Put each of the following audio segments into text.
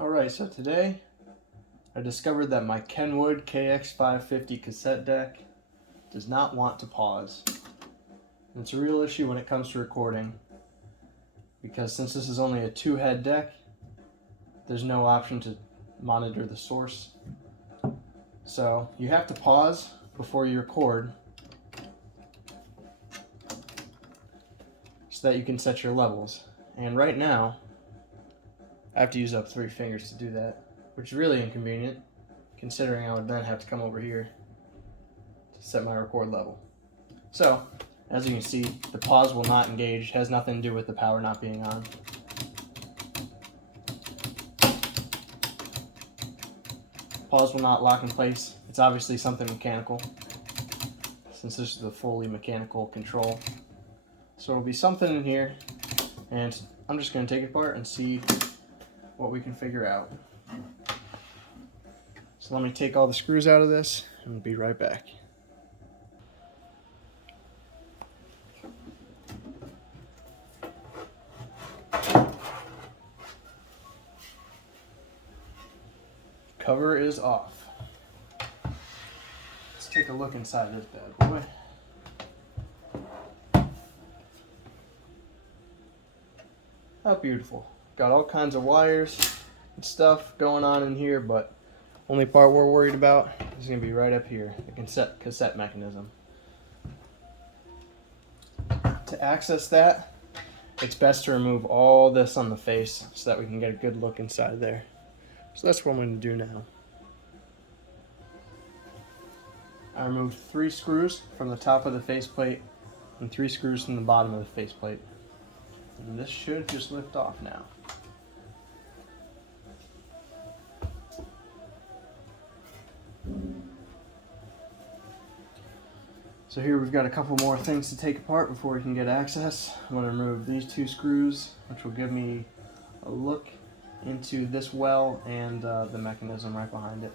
Alright, so today I discovered that my Kenwood KX-550 Cassette Deck does not want to pause. And it's a real issue when it comes to recording, because since this is only a two-head deck, there's no option to monitor the source. So you have to pause before you record so that you can set your levels. And right now, I have to use up 3 fingers to do that, which is really inconvenient, considering I would then have to come over here to set my record level. So, as you can see, the pause will not engage, has nothing to do with the power not being on. Pause will not lock in place. It's obviously something mechanical, since this is a fully mechanical control. So it'll be something in here, and I'm just going to take it apart and see what we can figure out. So let me take all the screws out of this and we'll be right back. Cover is off. Let's take a look inside this bad boy. How beautiful. Got all kinds of wires and stuff going on in here, but only part we're worried about is going to be right up here, the cassette mechanism. To access that, it's best to remove all this on the face so that we can get a good look inside there. So that's what I'm going to do now. I removed 3 screws from the top of the faceplate and 3 screws from the bottom of the faceplate. And this should just lift off now. So here we've got a couple more things to take apart before we can get access. I'm going to remove these 2 screws, which will give me a look into this well and the mechanism right behind it.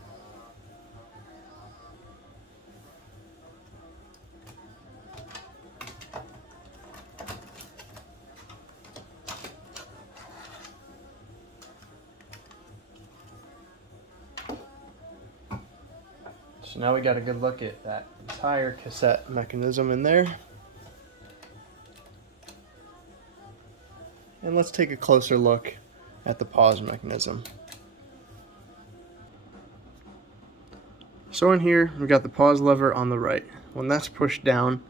So now we got a good look at that entire cassette mechanism in there. And let's take a closer look at the pause mechanism. So in here, we've got the pause lever on the right. When that's pushed down,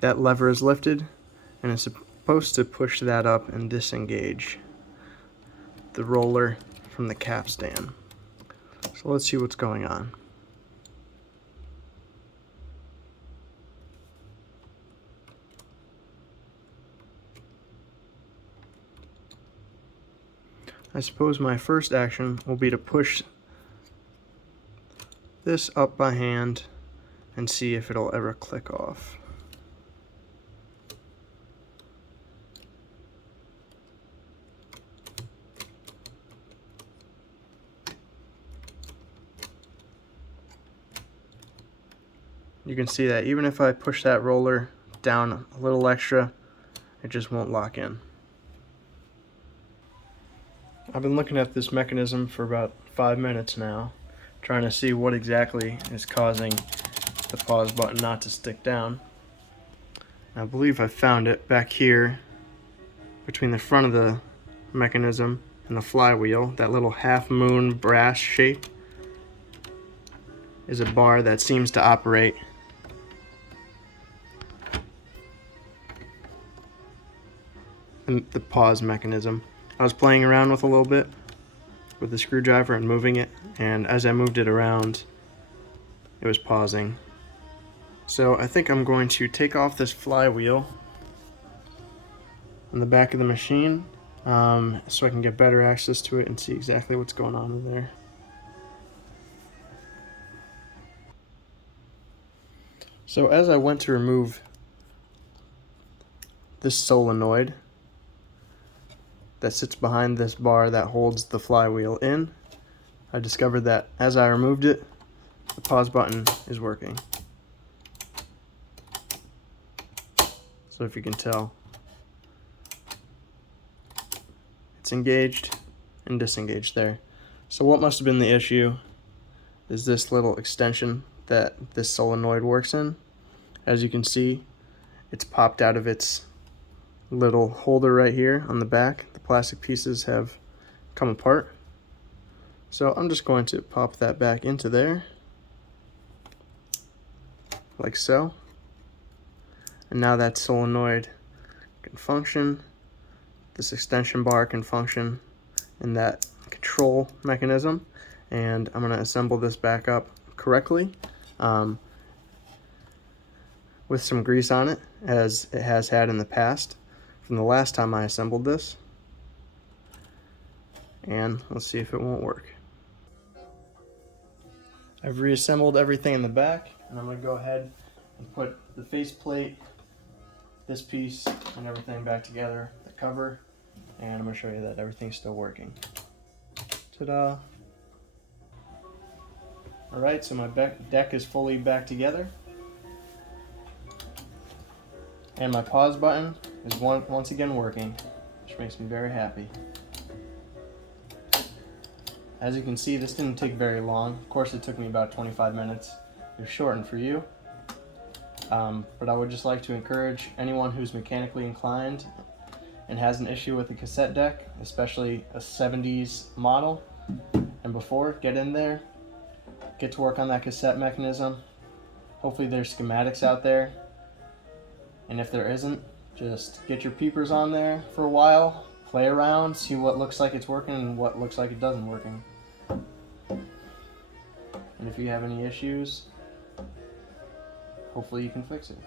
that lever is lifted, and it's supposed to push that up and disengage the roller from the capstan. So let's see what's going on. I suppose my first action will be to push this up by hand and see if it'll ever click off. You can see that even if I push that roller down a little extra, it just won't lock in. I've been looking at this mechanism for about 5 minutes now, trying to see what exactly is causing the pause button not to stick down. I believe I found it back here between the front of the mechanism and the flywheel. That little half moon brass shape is a bar that seems to operate the pause mechanism. I was playing around with a little bit with the screwdriver and moving it, and as I moved it around, it was pausing. So I think I'm going to take off this flywheel on the back of the machine so I can get better access to it and see exactly what's going on in there. So as I went to remove this solenoid that sits behind this bar that holds the flywheel in, I discovered that as I removed it, the pause button is working. So if you can tell, it's engaged and disengaged there. So what must have been the issue is this little extension that this solenoid works in. As you can see, it's popped out of its little holder right here on the back. The plastic pieces have come apart. So I'm just going to pop that back into there, like so. And now that solenoid can function, this extension bar can function in that control mechanism, and I'm going to assemble this back up correctly with some grease on it, as it has had in the past from the last time I assembled this. And let's see if it won't work. I've reassembled everything in the back, and I'm going to go ahead and put the faceplate, this piece, and everything back together, the cover, and I'm going to show you that everything's still working. Ta-da! Alright, so my deck is fully back together. And my pause button is once again working, which makes me very happy. As you can see, this didn't take very long. Of course, it took me about 25 minutes. It's shortened for you. But I would just like to encourage anyone who's mechanically inclined and has an issue with a cassette deck, especially a 70s model and before, get in there, get to work on that cassette mechanism. Hopefully there's schematics out there, and if there isn't, just get your peepers on there for a while, play around, see what looks like it's working and what looks like it doesn't working. And if you have any issues, hopefully you can fix it.